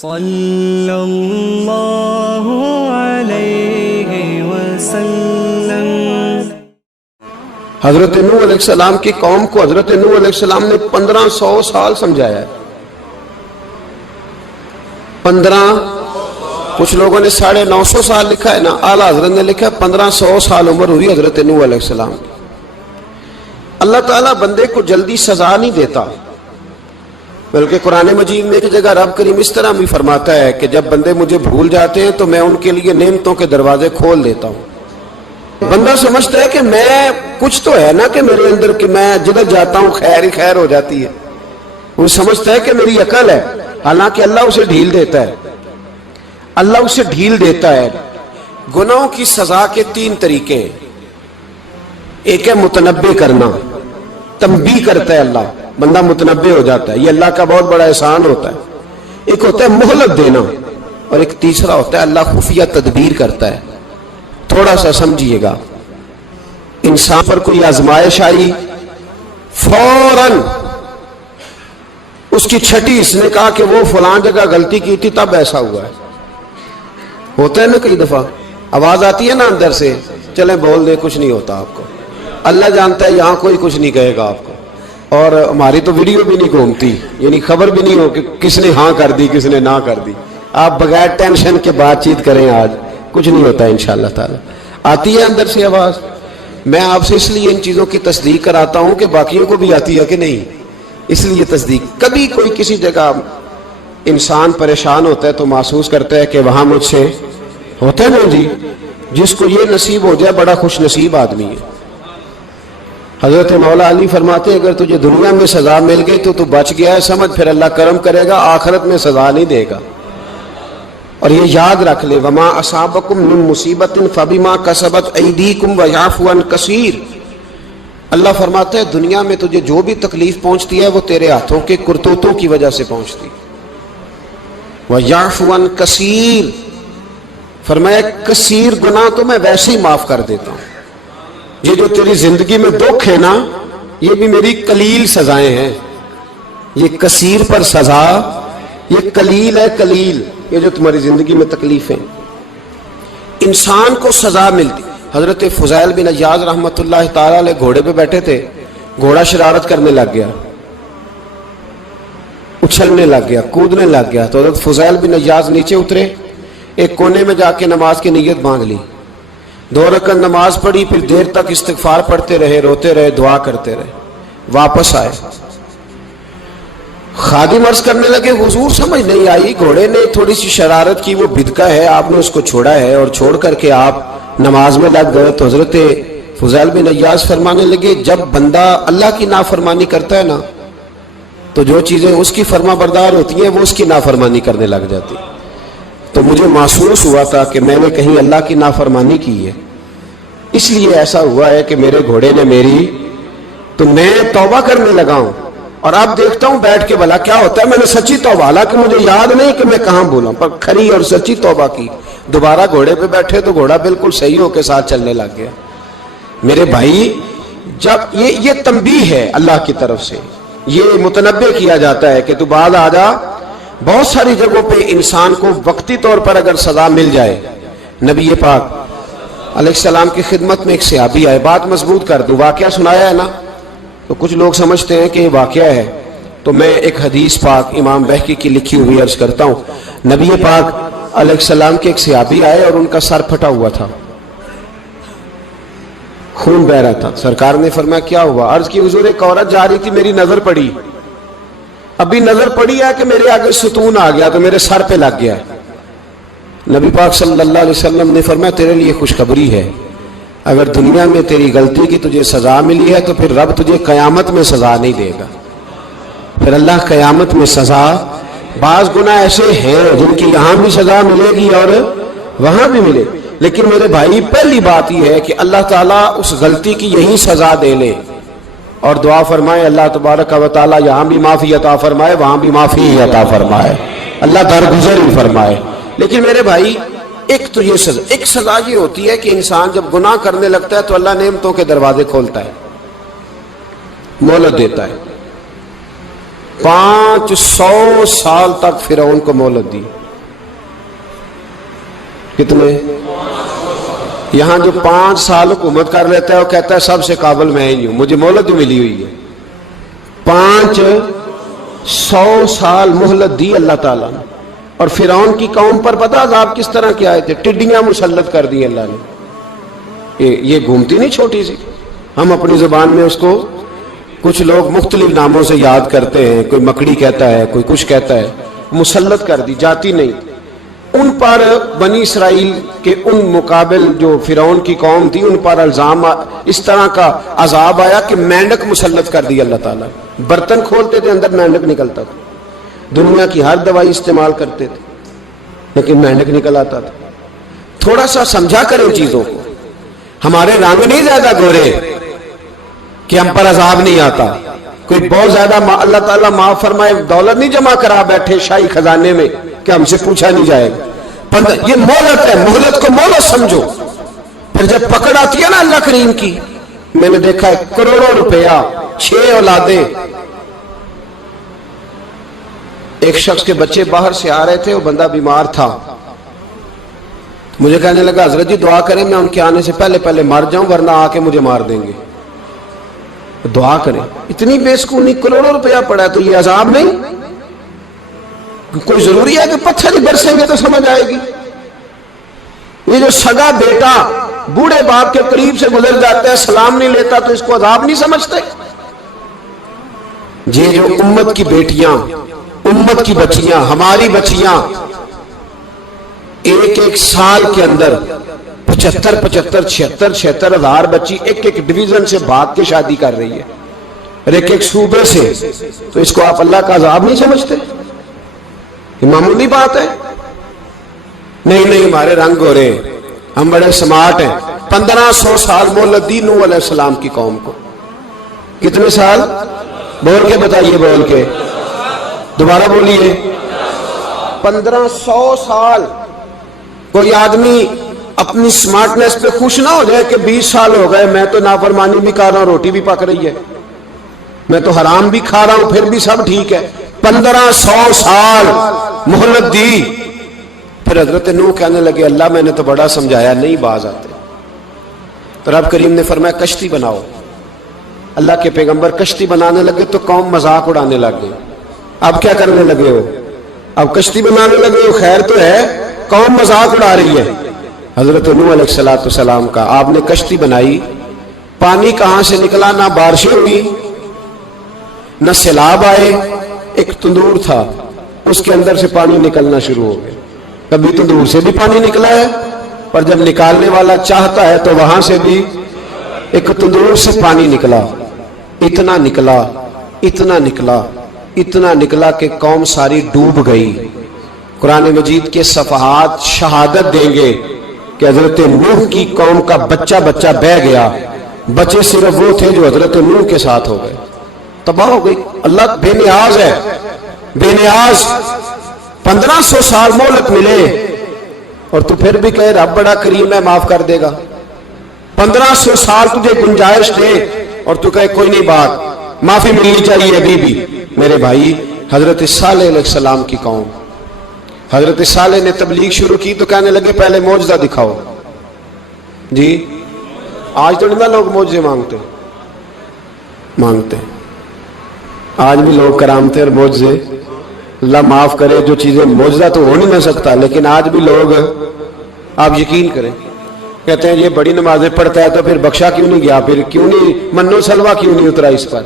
صلی اللہ علیہ وسلم۔ حضرت نوح علیہ السلام کی قوم کو حضرت نوح علیہ السلام نے 1500 سال سمجھایا ہے۔ 15، کچھ لوگوں نے 950 سال لکھا ہے نا، اعلیٰ حضرت نے لکھا ہے 1500 سال عمر ہوئی حضرت نوح علیہ السلام کی۔ اللہ تعالیٰ بندے کو جلدی سزا نہیں دیتا، بلکہ قرآن مجید میں ایک جگہ رب کریم اس طرح بھی فرماتا ہے کہ جب بندے مجھے بھول جاتے ہیں تو میں ان کے لیے نعمتوں کے دروازے کھول دیتا ہوں۔ بندہ سمجھتا ہے کہ میں کچھ تو ہے نا کہ میرے اندر کہ میں جدھر جاتا ہوں خیر ہی خیر ہو جاتی ہے، وہ سمجھتا ہے کہ میری عقل ہے، حالانکہ اللہ اسے ڈھیل دیتا ہے۔ اللہ اسے ڈھیل دیتا ہے۔ گناہوں کی سزا کے 3 طریقے ہیں۔ ایک ہے متنبع کرنا، تنبیہ کرتا ہے اللہ، بندہ متنبع ہو جاتا ہے، یہ اللہ کا بہت بڑا احسان ہوتا ہے۔ ایک ہوتا ہے مہلت دینا، اور ایک تیسرا ہوتا ہے اللہ خفیہ تدبیر کرتا ہے۔ تھوڑا سا سمجھیے گا، انسان پر کوئی آزمائش آئی، فوراً اس کی چھٹی اس نے کہا کہ وہ فلاں جگہ غلطی کی تھی تب ایسا ہوا ہے۔ ہوتا ہے نا کئی دفعہ آواز آتی ہے نا اندر سے، چلیں بول دیں کچھ نہیں ہوتا آپ کو، اللہ جانتا ہے یہاں کوئی کچھ نہیں کہے گا آپ کو، اور ہماری تو ویڈیو بھی نہیں گھومتی، یعنی خبر بھی نہیں ہو کہ کس نے ہاں کر دی کس نے نہ کر دی۔ آپ بغیر ٹینشن کے بات چیت کریں، آج کچھ نہیں ہوتا انشاءاللہ تعالی۔ آتی ہے اندر سے آواز، میں آپ سے اس لیے ان چیزوں کی تصدیق کراتا ہوں کہ باقیوں کو بھی آتی ہے کہ نہیں، اس لیے تصدیق۔ کبھی کوئی کسی جگہ انسان پریشان ہوتا ہے تو محسوس کرتا ہے کہ وہاں مجھ سے ہوتا ہے نا جی، جس کو یہ نصیب ہو جائے بڑا خوش نصیب آدمی ہے۔ حضرت مولا علی فرماتے ہیں اگر تجھے دنیا میں سزا مل گئی تو بچ گیا ہے، سمجھ پھر اللہ کرم کرے گا، آخرت میں سزا نہیں دے گا۔ اور یہ یاد رکھ لے، وما اصابکم من مصیبت فبما کسبت ایدیکم ویعفو عن کثیر۔ اللہ فرماتا ہے دنیا میں تجھے جو بھی تکلیف پہنچتی ہے وہ تیرے ہاتھوں کے کرتوتوں کی وجہ سے پہنچتی، ویعفو عن کثیر، فرمایا کثیر گناہ تو میں ویسے ہی معاف کر دیتا ہوں۔ یہ جو تیری زندگی میں دکھ ہے نا، یہ بھی میری قلیل سزائیں ہیں۔ یہ کثیر پر سزا، یہ قلیل ہے، قلیل یہ جو تمہاری زندگی میں تکلیف ہیں۔ انسان کو سزا ملتی۔ حضرت فضیل بن عیاض رحمۃ اللہ تعالی علیہ گھوڑے پہ بیٹھے تھے، گھوڑا شرارت کرنے لگ گیا، اچھلنے لگ گیا، کودنے لگ گیا، تو حضرت فضیل بن عیاض نیچے اترے، ایک کونے میں جا کے نماز کی نیت باندھ لی، 2 رکعت نماز پڑھی، پھر دیر تک استغفار پڑھتے رہے، روتے رہے، دعا کرتے رہے، واپس آئے۔ خادم عرض کرنے لگے حضور سمجھ نہیں آئی، گھوڑے نے تھوڑی سی شرارت کی، وہ بدکا ہے، آپ نے اس کو چھوڑا ہے اور چھوڑ کر کے آپ نماز میں لگ گئے۔ تو حضرت فضیل بن عیاض فرمانے لگے جب بندہ اللہ کی نافرمانی کرتا ہے نا تو جو چیزیں اس کی فرما بردار ہوتی ہیں وہ اس کی نافرمانی کرنے لگ جاتی۔ تو مجھے محسوس ہوا تھا کہ میں نے کہیں اللہ کی نافرمانی کی ہے، اس لیے ایسا ہوا ہے کہ میرے گھوڑے نے میری، تو میں توبہ کرنے لگا ہوں، اور اب دیکھتا ہوں بیٹھ کے بھلا کیا ہوتا ہے۔ میں نے سچی توبہ، حالانکہ مجھے یاد نہیں کہ میں کہاں بولا، پر کھری اور سچی توبہ کی۔ دوبارہ گھوڑے پہ بیٹھے تو گھوڑا بالکل صحیحوں کے ساتھ چلنے لگ گیا۔ میرے بھائی جب یہ تنبیہ ہے اللہ کی طرف سے، یہ متنبع کیا جاتا ہے کہ تو بعد آ جا۔ بہت ساری جگہوں پہ انسان کو وقتی طور پر اگر سزا مل جائے، نبی پاک علیہ السلام کی خدمت میں ایک صحابی آئے، بات مضبوط کر دوں، واقعہ سنایا ہے نا تو کچھ لوگ سمجھتے ہیں کہ یہ واقعہ ہے، تو میں ایک حدیث پاک امام بہقی کی لکھی ہوئی عرض کرتا ہوں۔ نبی پاک علیہ السلام کے ایک صحابی آئے اور ان کا سر پھٹا ہوا تھا، خون بہ رہا تھا۔ سرکار نے فرمایا کیا ہوا؟ عرض کی حضور ایک عورت جا رہی تھی، میری نظر پڑی، ابھی نظر پڑی ہے کہ میرے آگے ستون آ گیا تو میرے سر پہ لگ گیا ہے۔ نبی پاک صلی اللہ علیہ وسلم نے فرمایا تیرے لیے خوشخبری ہے، اگر دنیا میں تیری غلطی کی تجھے سزا ملی ہے تو پھر رب تجھے قیامت میں سزا نہیں دے گا، پھر اللہ قیامت میں سزا۔ بعض گناہ ایسے ہیں جن کی یہاں بھی سزا ملے گی اور وہاں بھی ملے، لیکن میرے بھائی پہلی بات یہ ہے کہ اللہ تعالیٰ اس غلطی کی یہی سزا دے لے، اور دعا فرمائے اللہ تبارک و تعالیٰ یہاں بھی معافی عطا فرمائے، وہاں بھی معافی عطا فرمائے، اللہ درگزر ہی فرمائے۔ لیکن میرے بھائی ایک تو یہ سزا، ایک سزا یہ ہوتی ہے کہ انسان جب گناہ کرنے لگتا ہے تو اللہ نعمتوں کے دروازے کھولتا ہے، مہلت دیتا ہے۔ 500 سال تک فرعون کو مہلت دی. کتنے؟ یہاں جو 5 سال حکومت کر لیتا ہے وہ کہتا ہے سب سے قابل میں ہی ہوں, مجھے مہلت ملی ہوئی ہے. 500 سال مہلت دی اللہ تعالیٰ نے. اور فرعون کی قوم پر پتہ عذاب کس طرح کے آئے تھے؟ ٹڈیاں مسلط کر دی اللہ نے. یہ گھومتی نہیں چھوٹی سی, ہم اپنی زبان میں اس کو کچھ لوگ مختلف ناموں سے یاد کرتے ہیں, کوئی مکڑی کہتا ہے, کوئی کچھ کہتا ہے. مسلط کر دی, جاتی نہیں. ان پر بنی اسرائیل کے ان مقابل جو فرعون کی قوم تھی ان پر الزام اس طرح کا عذاب آیا کہ مینڈک مسلط کر دی اللہ تعالیٰ. برتن کھولتے تھے اندر مینڈک نکلتا تھا. دنیا کی ہر دوائی استعمال کرتے تھے لیکن مینڈک نکل آتا تھا. تھوڑا سا سمجھا کریں چیزوں کو. ہمارے رنگ نہیں زیادہ گورے کہ ہم پر عذاب نہیں آتا. کوئی بہت زیادہ اللہ تعالیٰ معاف فرمائے دولت نہیں جمع کرا بیٹھے شاہی خزانے میں کہ ہم سے پوچھا نہیں جائے گا. یہ مہلت ہے, مہلت کو مہلت سمجھو. پھر جب پکڑ آتی ہے نا اللہ کریم کی, میں نے دیکھا ہے کروڑوں روپیہ 6 اولادیں. ایک شخص کے بچے باہر سے آ رہے تھے, وہ بندہ بیمار تھا. مجھے کہنے لگا حضرت جی دعا کریں میں ان کے آنے سے پہلے مر جاؤں ورنہ آ کے مجھے مار دیں گے. دعا کریں. اتنی بے سکونی, کروڑوں روپیہ پڑا ہے تو یہ عذاب نہیں؟ کوئی ضروری ہے کہ پتھر ہی برسیں گے تو سمجھ آئے گی؟ یہ جو سگا بیٹا بوڑھے باپ کے قریب سے گزر جاتا ہے سلام نہیں لیتا تو اس کو عذاب نہیں سمجھتے؟ یہ جو امت کی بیٹیاں, امت کی بچیاں, ہماری بچیاں ایک سال کے اندر 75,000 ہزار بچی ایک ڈویژن سے بھاگ کے شادی کر رہی ہے اور ایک صوبے سے, تو اس کو آپ اللہ کا عذاب نہیں سمجھتے؟ یہ معمولی بات ہے؟ نہیں, ہمارے رنگ ہو رہے, ہم بڑے سمارٹ ہیں. 1500 سال مہلت دی نوح علیہ السلام کی قوم کو. کتنے سال؟ بول کے بتائیے, بول کے دوبارہ بولیے. 1500 سال. کوئی آدمی اپنی سمارٹنس پہ خوش نہ ہو جائے کہ 20 سال ہو گئے میں تو نافرمانی بھی کر رہا ہوں, روٹی بھی پک رہی ہے, میں تو حرام بھی کھا رہا ہوں, پھر بھی سب ٹھیک ہے. 1500 سال مہلت دی. پھر حضرت نوح کہنے لگے اللہ میں نے تو بڑا سمجھایا, نہیں باز آتے. تو رب کریم نے فرمایا کشتی بناؤ. اللہ کے پیغمبر کشتی بنانے لگے تو قوم مذاق اڑانے لگ گئی. اب کیا کرنے لگے ہو؟ اب کشتی بنانے لگے ہو, خیر تو ہے, قوم مذاق اڑا رہی ہے. حضرت نوح علیہ السلام کا آپ نے کشتی بنائی, پانی کہاں سے نکلا؟ نہ بارشیں ہوئی نہ سیلاب آئے. ایک تندور تھا, اس کے اندر سے پانی نکلنا شروع ہو گیا. کبھی تندور سے بھی پانی نکلا ہے, پر جب نکالنے والا چاہتا ہے تو وہاں سے بھی ایک تندور سے پانی نکلا. اتنا نکلا, اتنا نکلا, اتنا نکلا کہ قوم ساری ڈوب گئی. قرآن مجید کے صفحات شہادت دیں گے کہ حضرت نوح کی قوم کا بچہ بہ گیا. بچے صرف وہ تھے جو حضرت نوح کے ساتھ ہو گئے, تباہ ہو گئی. اللہ بے نیاز ہے, بے نیاز. 1500 سال مہلت ملے اور تو پھر بھی کہے رب بڑا کریم ہے معاف کر دے گا. 1500 سال تجھے گنجائش دے اور تو کہے کوئی نہیں, بات معافی ملنی چاہیے ابھی بھی. میرے بھائی, حضرت صالح علیہ السلام کی قوم, حضرت صالح نے تبلیغ شروع کی تو کہنے لگے پہلے معجزہ دکھاؤ. جی آج تو نہیں لوگ معجزے مانگتے ہیں. آج بھی لوگ کرامتے اور معجزے, اللہ معاف کرے, جو چیزیں معجزہ تو ہو نہیں نہ سکتا, لیکن آج بھی لوگ, آپ یقین کریں, کہتے ہیں یہ بڑی نمازیں پڑھتا ہے تو پھر بخشا کیوں نہیں گیا, پھر کیوں نہیں منو سلوا کیوں نہیں اترا اس پر,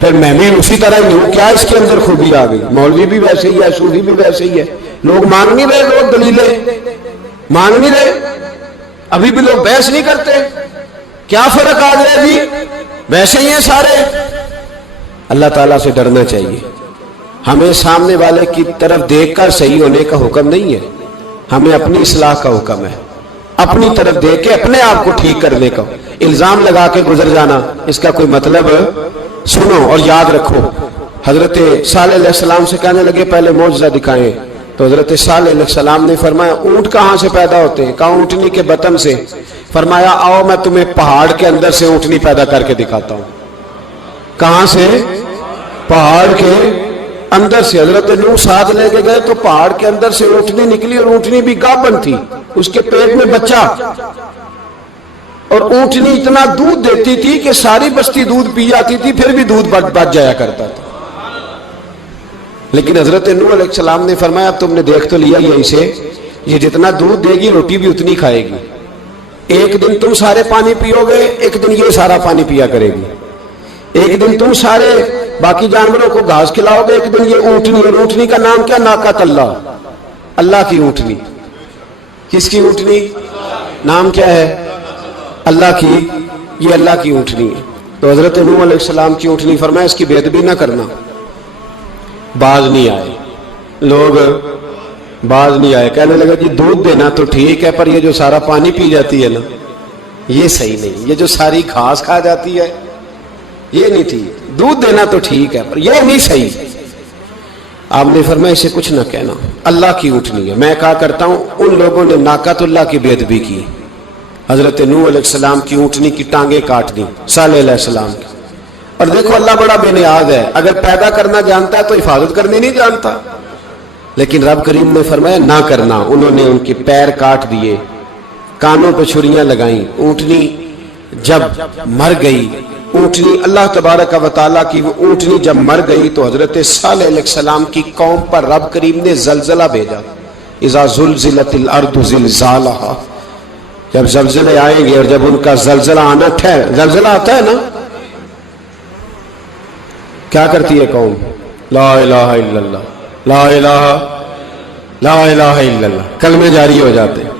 پھر میں بھی اسی طرح ہی ہوں, کیا اس کے اندر خوبی آ گئی؟ مولوی بھی ویسے ہی ہے, صوفی بھی ویسے ہی ہے. لوگ مانگ نہیں رہے, لوگ دلیلیں مانگ نہیں رہے, ابھی بھی لوگ بحث نہیں کرتے. کیا فرق آ گیا جی؟ ویسے ہی ہیں سارے. اللہ تعالیٰ سے ڈرنا چاہیے. ہمیں سامنے والے کی طرف دیکھ کر صحیح ہونے کا حکم نہیں ہے, ہمیں اپنی اصلاح کا حکم ہے. اپنی طرف دیکھ کے اپنے آپ کو ٹھیک کرنے کا. الزام لگا کے گزر جانا, اس کا کوئی مطلب سنو اور یاد رکھو. حضرت صالح علیہ السلام سے کہنے لگے پہلے معجزہ دکھائیں, تو حضرت صالح علیہ السلام نے فرمایا اونٹ کہاں سے پیدا ہوتے ہیں؟ کہا اونٹنی کے بطن سے. فرمایا آؤ میں تمہیں پہاڑ کے اندر سے اونٹنی پیدا کر کے دکھاتا ہوں. کہاں سے؟ پہاڑ کے اندر سے حضرت نوح ساتھ لے کے گئے تو پہاڑ کے اندر سے اونٹنی نکلی اور اونٹنی بھی گابن تھی، اس کے پیٹ میں بچہ، اور اونٹنی اتنا دودھ دیتی تھی کہ ساری بستی دودھ پی جاتی تھی، پھر بھی دودھ بچ جایا کرتا تھا۔ لیکن حضرت نوح علیہ السلام نے فرمایا اب تم نے دیکھ تو لیا یہیں سے، یہ جتنا دودھ دے گی روٹی بھی اتنی کھائے گی، ایک دن تم سارے پانی پیو گے، ایک دن یہ سارا پانی پیا کرے گی، ایک دن تم سارے باقی جانوروں کو گھاس کھلاؤ گے، ایک دن یہ اونٹنی، اور اونٹنی کا نام کیا؟ ناقۃ اللہ، اللہ کی اونٹنی۔ کس کی اونٹنی؟ نام کیا ہے؟ اللہ کی، یہ اللہ کی اونٹنی ہے۔ تو حضرت نوح علیہ السلام کی اونٹنی فرمایا اس کی بے ادبی نہ کرنا۔ باز نہیں آئے لوگ، باز نہیں آئے، کہنے لگا جی دودھ دینا تو ٹھیک ہے، پر یہ جو سارا پانی پی جاتی ہے نا یہ صحیح نہیں، یہ جو ساری گھاس کھا جاتی ہے یہ نہیں تھی، دودھ دینا تو ٹھیک ہے پر یہ نہیں صحیح۔ آپ نے فرمایا اسے کچھ نہ کہنا، اللہ کی اونٹنی ہے۔ میں کہا کرتا ہوں ان لوگوں نے ناقۃ اللہ کی بے ادبی کی، حضرت نوح علیہ السلام کی اونٹنی کی ٹانگیں کاٹ دی، صالح علیہ السلام کی۔ اور دیکھو اللہ بڑا بے نیاز ہے، اگر پیدا کرنا جانتا ہے تو حفاظت کرنی نہیں جانتا، لیکن رب کریم نے فرمایا نہ کرنا۔ انہوں نے ان کے پیر کاٹ دیے، کانوں پہ چھریاں لگائیں۔ اونٹنی جب مر گئی، اونٹنی اللہ تبارک و تعالیٰ کی وہ اونٹنی جب مر گئی تو حضرت صالح علیہ السلام کی قوم پر رب کریم نے زلزلہ بھیجا، اذا زلزلت الارض زلزالہا، جب زلزلے آئیں گے اور جب ان کا زلزلہ آنا زلزلہ آتا ہے نا، کیا کرتی ہے قوم؟ لا الہ الا اللہ، لا الہ الا اللہ، کلمے جاری ہو جاتے ہیں۔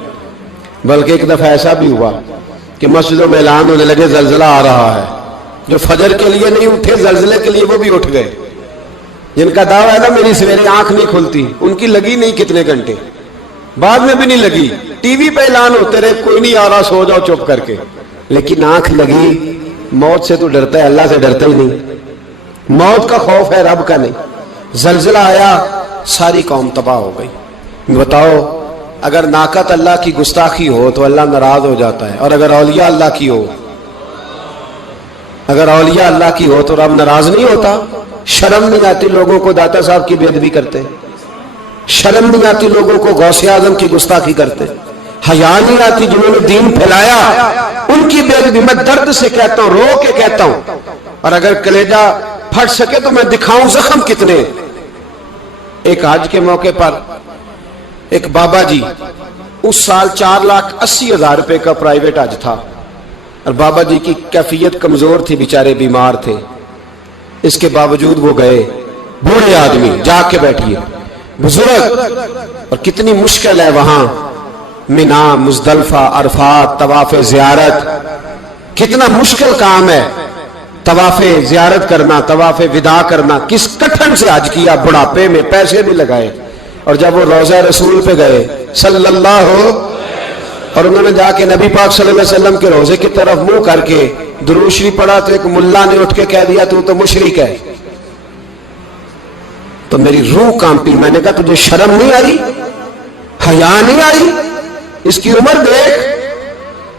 بلکہ ایک دفعہ ایسا بھی ہوا کہ مسجدوں میں اعلان ہونے لگے زلزلہ آ رہا ہے، جو فجر کے لیے نہیں اٹھے زلزلے کے لیے وہ بھی اٹھ گئے، جن کا دعویٰ ہے نا میری سویرے آنکھ نہیں کھلتی، ان کی لگی نہیں کتنے گھنٹے، بعد میں بھی نہیں لگی، ٹی وی پہ اعلان ہوتے رہے کوئی نہیں آ رہا سو جاؤ چپ کر کے، لیکن آنکھ لگی۔ موت سے تو ڈرتا ہے، اللہ سے ڈرتا ہی نہیں، موت کا خوف ہے رب کا نہیں۔ زلزلہ آیا، ساری قوم تباہ ہو گئی۔ بتاؤ اگر ناقۃ اللہ کی گستاخی ہو تو اللہ ناراض ہو جاتا ہے، اور اگر اولیاء اللہ کی ہو، اگر اولیاء اللہ کی ہو تو رب ناراض نہیں ہوتا؟ شرم نہیں آتی لوگوں کو داتا صاحب کی بے ادبی کرتے، شرم نہیں آتی لوگوں کو غوث اعظم کی گستاخی کرتے، حیا نہیں آتی جنہوں نے دین پھیلایا ان کی بے ادبی؟ میں درد سے کہتا ہوں، رو کے کہتا ہوں، اور اگر کلیجہ پھٹ سکے تو میں دکھاؤں زخم کتنے۔ ایک حج کے موقع پر ایک بابا جی، اس سال 4,80,000 روپے کا پرائیویٹ حج تھا، اور بابا جی کی کیفیت کمزور تھی، بیچارے بیمار تھے، اس کے باوجود وہ گئے، بوڑھے آدمی، جا کے بیٹھیے بزرگ، اور کتنی مشکل ہے وہاں مینا، مزدلفہ، عرفات، طواف زیارت، کتنا مشکل کام ہے طواف زیارت کرنا، طواف وداع کرنا، کس کٹھن سے حج کیا، بڑھاپے میں پیسے بھی لگائے، اور جب وہ روضہ رسول پہ گئے صلی اللہ، اور انہوں نے جا کے نبی پاک صلی اللہ علیہ وسلم کے روضے کی طرف منہ کر کے درود شریف پڑھا تو ایک ملا نے اٹھ کے کہہ دیا تو مشرک ہے۔ تو میری روح کانپی، میں نے کہا تجھے شرم نہیں آئی، حیا نہیں آئی؟ اس کی عمر دیکھ،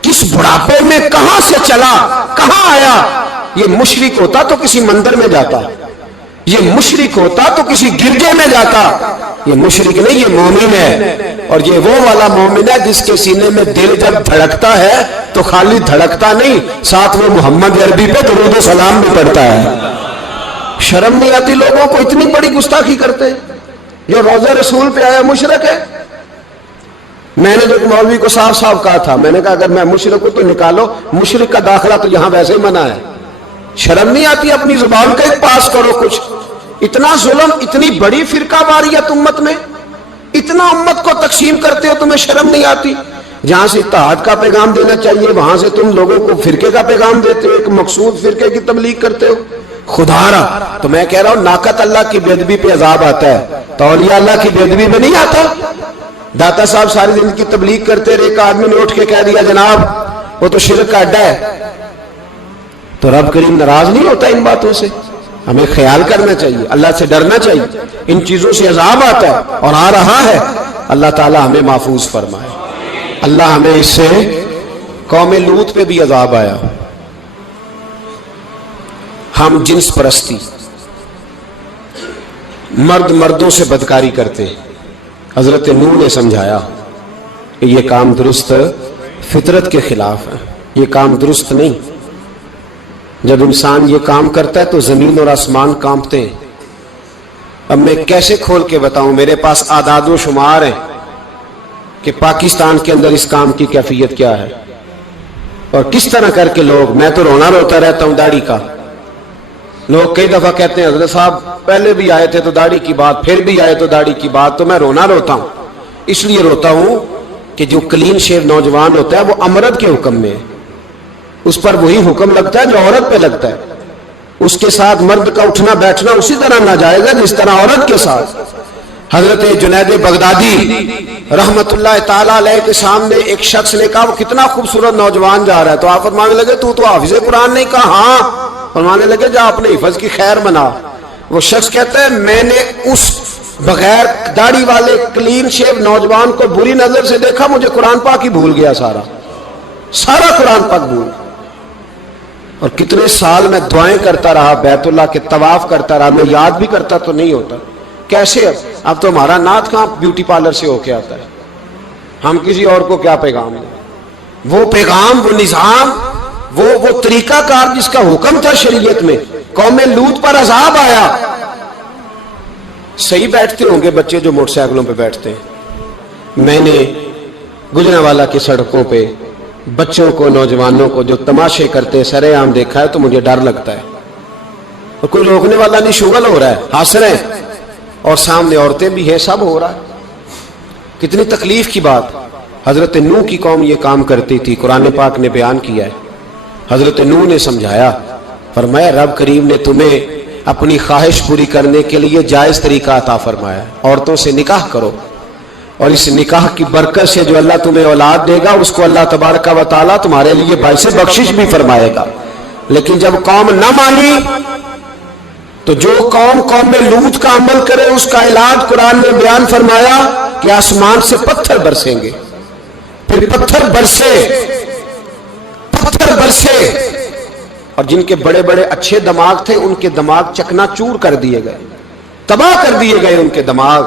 کس بڑھاپے میں کہاں سے چلا، کہاں آیا۔ یہ مشرک ہوتا تو کسی مندر میں جاتا، یہ مشرک ہوتا تو کسی گرجے میں جاتا، یہ مشرک نہیں، یہ مومن ہے، اور یہ وہ والا مومن ہے جس کے سینے میں دل جب دھڑکتا ہے تو خالی دھڑکتا نہیں، ساتھ وہ محمد عربی پہ درود و سلام بھی پڑھتا ہے۔ شرم نہیں آتی لوگوں کو؟ اتنی بڑی گستاخی کرتے، جو روضہ رسول پہ آیا مشرک ہے۔ میں نے جو مولوی کو صاف صاف کہا تھا، میں نے کہا اگر میں مشرک ہوں تو نکالو، مشرک کا داخلہ تو یہاں ویسے منع ہے۔ شرم نہیں آتی؟ اپنی زبان کا ایک پاس کرو کچھ۔ اتنا ظلم، اتنی بڑی فرقہ واریت امت میں، اتنا امت کو تقسیم کرتے ہو، تمہیں شرم نہیں آتی؟ جہاں سے اتحاد کا پیغام دینا چاہیے وہاں سے تم لوگوں کو فرقے کا پیغام دیتے ہو، ایک مقصود فرقے کی تبلیغ کرتے ہو۔ خدا را، تو میں کہہ رہا ہوں ناقۃ اللہ کی بے ادبی پہ عذاب آتا ہے، تو اولیاء اللہ کی بے ادبی پہ نہیں آتا؟ داتا صاحب ساری زندگی تبلیغ کرتے رہے، ایک آدمی نے اٹھ کے کہہ دیا جناب وہ تو شرک کا اڈا ہے، تو رب کریم ناراض نہیں ہوتا ان باتوں سے؟ ہمیں خیال کرنا چاہیے، اللہ سے ڈرنا چاہیے، ان چیزوں سے عذاب آتا ہے اور آ رہا ہے، اللہ تعالی ہمیں محفوظ فرمائے۔ اللہ ہمیں اس سے، قوم لوط پہ بھی عذاب آیا، ہم جنس پرستی، مرد مردوں سے بدکاری کرتے. حضرت نوح نے سمجھایا کہ یہ کام درست فطرت کے خلاف ہے, یہ کام درست نہیں. جب انسان یہ کام کرتا ہے تو زمین اور آسمان کانپتے ہیں. اب میں کیسے کھول کے بتاؤں, میرے پاس اعداد و شمار ہیں کہ پاکستان کے اندر اس کام کی کیفیت کیا ہے اور کس طرح کر کے لوگ, میں تو رونا روتا رہتا ہوں داڑھی کا. لوگ کئی دفعہ کہتے ہیں حضرت صاحب پہلے بھی آئے تھے تو داڑھی کی بات, پھر بھی آئے تو داڑھی کی بات. تو میں رونا روتا ہوں, اس لیے روتا ہوں کہ جو کلین شیو نوجوان ہوتا ہے وہ امرد کے حکم میں ہے, اس پر وہی حکم لگتا ہے جو عورت پہ لگتا ہے. اس کے ساتھ مرد کا اٹھنا بیٹھنا اسی طرح ناجائز ہے جس طرح عورت کے ساتھ. حضرت جنید بغدادی رحمت اللہ تعالیٰ علیہ کے سامنے ایک شخص نے کہا وہ کتنا خوبصورت نوجوان جا رہا ہے, تو آپ فرمانے لگے تو حافظ قرآن نہیں؟ کہا ہاں. فرمانے لگے جا اپنے حفظ کی خیر بنا. وہ شخص کہتا ہے میں نے اس بغیر داڑھی والے کلین شیو نوجوان کو بری نظر سے دیکھا, مجھے قرآن پاک ہی بھول گیا, سارا قرآن پاک بھول. اور کتنے سال میں دعائیں کرتا رہا, بیت اللہ کے طواف کرتا رہا, میں یاد بھی کرتا تو نہیں ہوتا. کیسے اب تو ہمارا نعت کہاں بیوٹی پارلر سے ہو کے آتا ہے, ہم کسی اور کو کیا پیغام دیں. وہ پیغام, وہ نظام, وہ طریقہ کار جس کا حکم تھا شریعت میں, قوم لوط پر عذاب آیا. صحیح بیٹھتے ہوں گے بچے جو موٹر سائیکلوں پہ بیٹھتے ہیں. میں نے گجرانوالہ کی سڑکوں پہ بچوں کو, نوجوانوں کو جو تماشے کرتے سرے عام دیکھا ہے تو مجھے ڈر لگتا ہے. اور کوئی روکنے والا نہیں, شغل ہو رہا ہے, ہنس رہے ہیں, اور سامنے عورتیں بھی ہیں, سب ہو رہا ہے. کتنی تکلیف کی بات. حضرت نوح کی قوم یہ کام کرتی تھی, قرآن پاک نے بیان کیا ہے. حضرت نوح نے سمجھایا, فرمایا رب کریم نے تمہیں اپنی خواہش پوری کرنے کے لیے جائز طریقہ عطا فرمایا, عورتوں سے نکاح کرو, اور اس نکاح کی برکت سے جو اللہ تمہیں اولاد دے گا اس کو اللہ تبارک و تعالیٰ تمہارے لیے باعث بخشش بھی فرمائے گا. لیکن جب قوم نہ مانی تو جو قوم لوط کا عمل کرے اس کا علاج قرآن نے بیان فرمایا کہ آسمان سے پتھر برسیں گے. پھر پتھر برسے اور جن کے بڑے بڑے اچھے دماغ تھے ان کے دماغ چکنا چور کر دیے گئے, تباہ کر دیے گئے, ان کے دماغ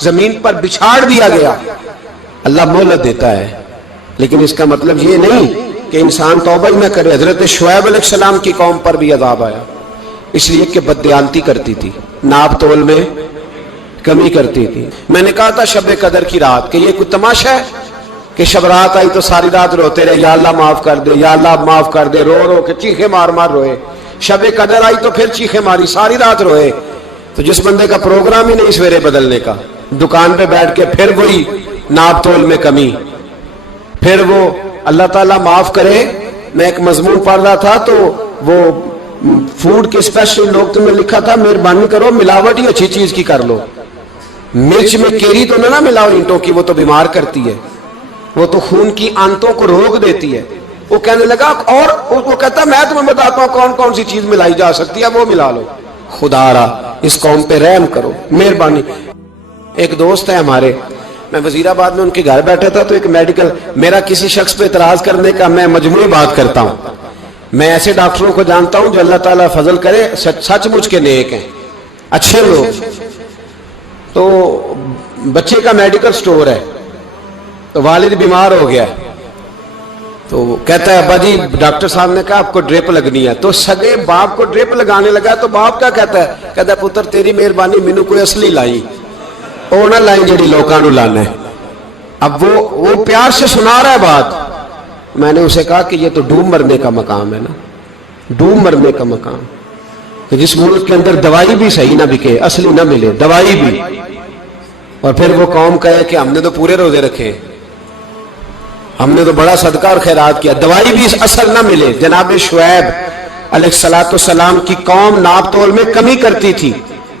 زمین پر بچھاڑ دیا گیا. اللہ مہلت دیتا ہے, لیکن اس کا مطلب یہ نہیں کہ انسان توبہ نہ کرے. حضرت شعیب علیہ السلام کی قوم پر بھی عذاب آیا, اس لیے کہ بددیانتی کرتی تھی, ناپ تول میں کمی کرتی تھی. میں نے کہا تھا شب قدر کی رات کہ یہ کوئی تماشا ہے کہ شب رات آئی تو ساری رات روتے رہے, یا اللہ معاف کر دے, یا اللہ معاف کر دے, رو رو کے چیخے مار مار روئے. شب قدر آئی تو پھر چیخے ماری, ساری رات روئے. تو جس بندے کا پروگرام ہی نہیں سویرے بدلنے کا, دکان پہ بیٹھ کے پھر وہی ناپ تول میں کمی, پھر وہ اللہ تعالیٰ معاف کرے. میں ایک مضمون پڑھ رہا تھا تو وہ فوڈ کے اسپیشل لوگ میں لکھا تھا مہربانی کرو ملاوٹ ہی اچھی چیز کی کر لو, مرچ میں کیری تو نہ ملاؤ اینٹوں کی, وہ تو بیمار کرتی ہے, وہ تو خون کی آنتوں کو روک دیتی ہے. وہ کہنے لگا, اور وہ کہتا میں تمہیں بتاتا ہوں کون کون سی چیز ملائی جا سکتی ہے, وہ ملا لو. خدا را اس قوم پہ رحم کرو, مہربانی. ایک دوست ہے ہمارے, میں وزیر آباد میں ان کے گھر بیٹھا تھا تو ایک میڈیکل, میرا کسی شخص پہ اعتراض کرنے کا میں مجموعی بات کرتا ہوں. میں ایسے ڈاکٹروں کو جانتا ہوں جو اللہ تعالیٰ فضل کرے سچ مچ کے نیک ہیں, اچھے لوگ. تو بچے کا میڈیکل سٹور ہے, تو والد بیمار ہو گیا, تو کہتا ہے ابا جی ڈاکٹر صاحب نے کہا آپ کو ڈرپ لگنی ہے. تو سگے باپ کو ڈرپ لگانے لگا تو باپ کیا کہتا ہے پتر تیری مہربانی مینو کوئی اصلی لائی, وہ نہ لائیں جڑی لوکاں نو لانا ہے. اب وہ پیار سے سنا رہا ہے بات. میں نے اسے کہا کہ یہ تو ڈوب مرنے کا مقام ہے نا, ڈوب مرنے کا مقام. کہ جس ملک کے اندر دوائی بھی صحیح نہ بکے, اصلی نہ ملے دوائی بھی, اور پھر وہ قوم کہے کہ ہم نے تو پورے روزے رکھے, ہم نے تو بڑا صدقہ اور خیرات کیا, دوائی بھی اثر نہ ملے. جناب شعیب علیہ السلام کی قوم ناپ تول میں کمی کرتی تھی,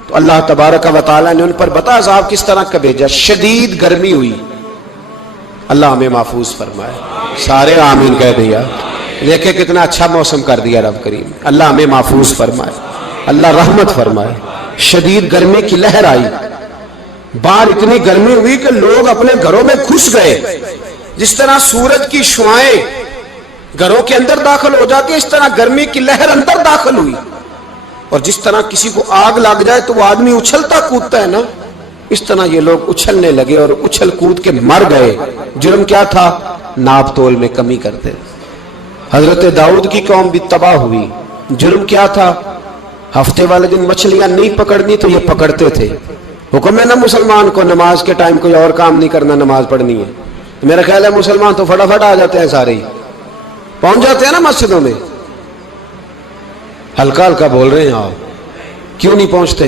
تو اللہ تبارک و تعالیٰ نے ان پر بتا عذاب کس طرح کا بھیجا. شدید گرمی ہوئی, اللہ ہمیں محفوظ فرمائے. سارے آمین کہہ دیا. دیکھیں کتنا اچھا موسم کر دیا رب کریم, اللہ ہمیں محفوظ فرمائے, اللہ رحمت فرمائے. شدید گرمی کی لہر آئی, باہر اتنی گرمی ہوئی کہ لوگ اپنے گھروں میں گھس گئے. جس طرح سورج کی شعائیں گھروں کے اندر داخل ہو جاتی ہے, اس طرح گرمی کی لہر اندر داخل ہوئی. اور جس طرح کسی کو آگ لگ جائے تو وہ آدمی اچھلتا کودتا ہے نا، اس طرح یہ لوگ اچھلنے لگے اور اچھل کود کے مر گئے۔ جرم کیا تھا؟ ناپ تول میں کمی کرتے۔ حضرت داؤد کی قوم بھی تباہ ہوئی۔ جرم کیا تھا؟ ہفتے والے دن مچھلیاں نہیں پکڑنی تو یہ پکڑتے تھے۔ حکم ہے نا مسلمان کو نماز کے ٹائم کوئی اور کام نہیں کرنا، نماز پڑھنی ہے۔ میرا خیال ہے مسلمان تو فٹافٹ آ جاتے ہیں، سارے ہی پہنچ جاتے ہیں نا مسجدوں میں۔ ہلکا ہلکا بول رہے ہیں آپ، کیوں نہیں پہنچتے؟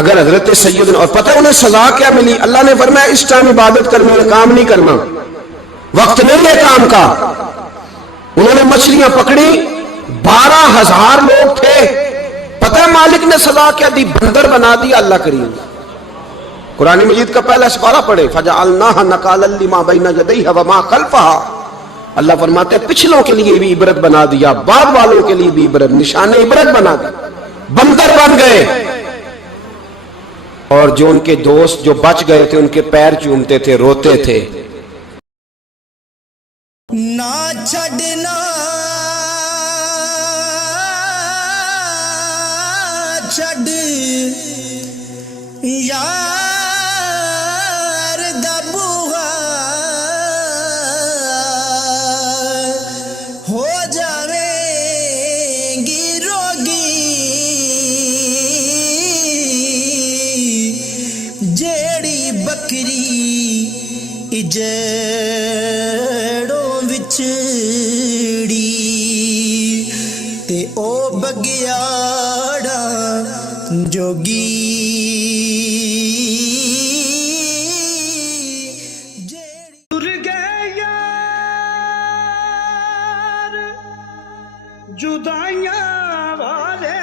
اگر حضرت سیدنا، اور پتہ انہیں سزا کیا ملی؟ اللہ نے فرمایا اس ٹائم عبادت کرنا ہے، کام نہیں کرنا، وقت نہیں ہے کام کا۔ انہوں نے مچھلیاں پکڑی، 12,000 لوگ تھے۔ پتہ ہے مالک نے سزا کیا دی؟ بندر بنا دیا اللہ کریم۔ قرآن مجید کا پہلا سپارہ پڑھے، فَجَعَلْنَاهَا نَكَالًا لِمَا بَيْنَ يَدَيْهَا وَمَا خَلْفَهَا۔ اللہ فرماتے ہیں پچھلوں کے لیے بھی عبرت بنا دیا، بعد والوں کے لیے بھی عبرت، نشان عبرت بنا دیا۔ بندر بن گئے، اور جو ان کے دوست جو بچ گئے تھے ان کے پیر چومتے تھے، روتے تھے۔ نہ چھڈنا چھڈ یار دا بوہا، ہو جاویں گی روگی جیڑی بکری اجڑوں وچڑی، تے او بگیاڑا جوگی۔ ٹر گئے یار جدائیاں والے،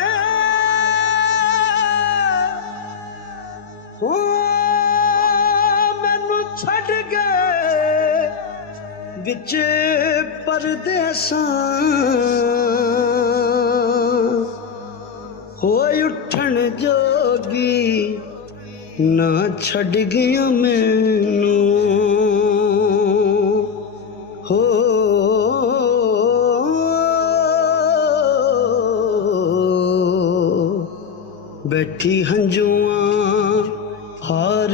مینوں چھڈ گئے وچ پردیساں، ہوئے اٹھن جوگی نہ چھڈ گیا مینوں، ہو بیٹھی ہنجواں ہار